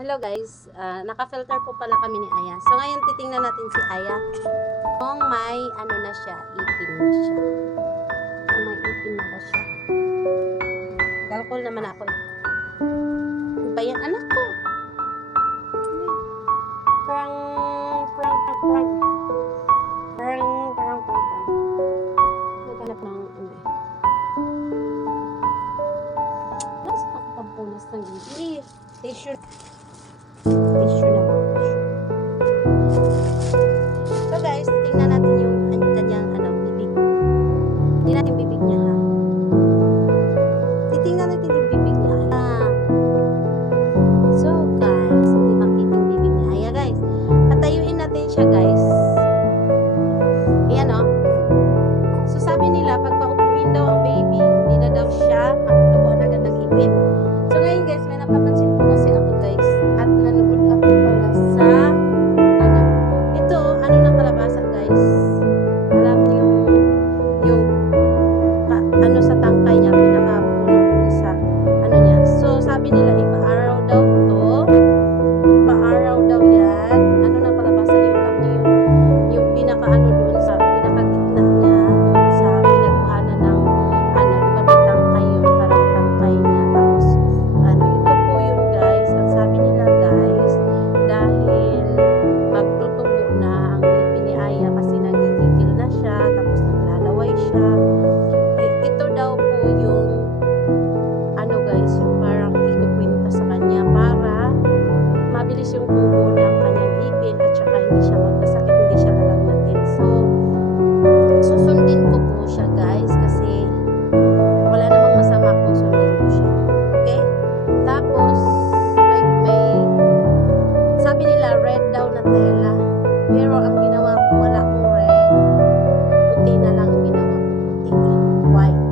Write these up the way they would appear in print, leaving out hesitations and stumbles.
Hello guys, naka-filter po pala kami ni Aya. So ngayon titingnan natin si Aya kung may ano na siya, ipin na siya. Kung may ipin na ba siya. Kalkul naman ako eh. Ano ba yan anak ko? Prang. Naghanap ng ano eh. Nasa nakapagpunas ng gigi. Tissue na lang. So guys, tingnan natin yung kanyang bibig. Hindi natin bibig niya ha. Titingnan natin yung bibig niya. So guys, hindi makita yung bibig niya. Ayan guys, patayuin natin siya guys. Ayan o. So sabi nila, pag paupuin daw ang baby, hindi na daw siya makatubuan agad ng ipin. So ngayon guys, may napapansin po kasi ako guys. At nanood ako pala sa ito, ng kalabasa guys. Alam niyo yung sa tangkay niya, pinakapuno sa niya. So sabi nila, ipa-araw daw to. Ipa-araw daw yan. Ng kalabasa, yung alam niyo yung pinaka doon sa pinakagitna niya, doon sa pinagkuhanan ng di ba may tangkay yun, parang tangkay niya. Tapos ito po yun guys. Ang sabi nila guys, dahil magtutubo na ang ipin ni Aya kasi nagigigil na siya, tapos naglalaway siya. Ito daw po yung guys, yung parang ikukwenta sa kanya para mabilis yung tubo ng kanyang ipin at saka hindi siya magkasakit, hindi siya lalagnatin. So, susundin ko po siya guys kasi wala namang masama kung sundin ko siya. Okay? Tapos, may sabi nila red daw na tela. Pero ang ginawa ko, wala akong red. Puti na lang ang ginawa ko. Puti. White.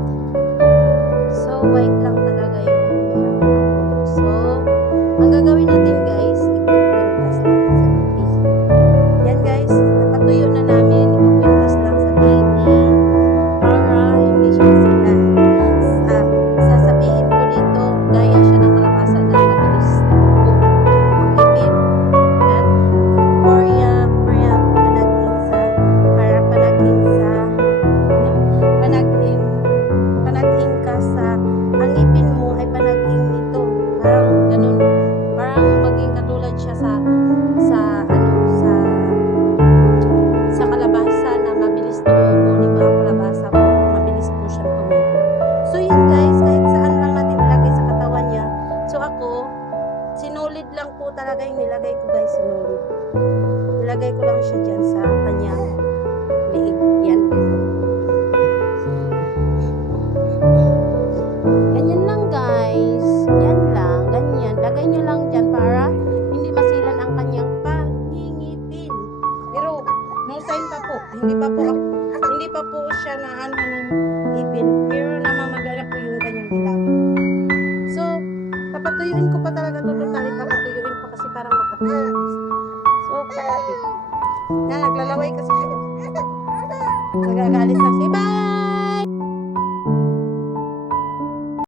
So, white lang talaga yung meron ako. So, ang gagawin natin guys, ikukwintas natin sa baby. Yan guys, napatuyo na namin. Ikukwintas lang sa baby para hindi siya masila. Sasabihin ko dito, gaya siya ng kalabasa na mabilis tumubo ang ipin. Yan. Korea, panag-insa, para panag-in ka sa, ang ipin mo ay panag-in nito. Parang ganun. Parang maging katulad siya sa kalabasa na mabilis tumubo, di ba? Ang kalabasa po, mabilis po siya tumubo. So yun guys, kahit saan lang natin ilagay sa katawan niya. So ako, sinulid lang po talaga yung nilagay ko guys, sinulid. Nilagay ko lang siya dyan sa kanyang liig. Yan guys. Ganyan lang guys. Yan lang, ganyan. Lagay nyo lang dyan para hindi masilan ang kanyang pangingipin. Pero, no sign pa po. Hindi pa po siya na ng ipin. Pero namamagala po yung kanyang hilang. So, papatuyuin ko pa talaga ito. Totally papatuyuin pa kasi parang makatuyo. So, palagi. Naglalaway kasi siya. Nagagalit na siya. Bye!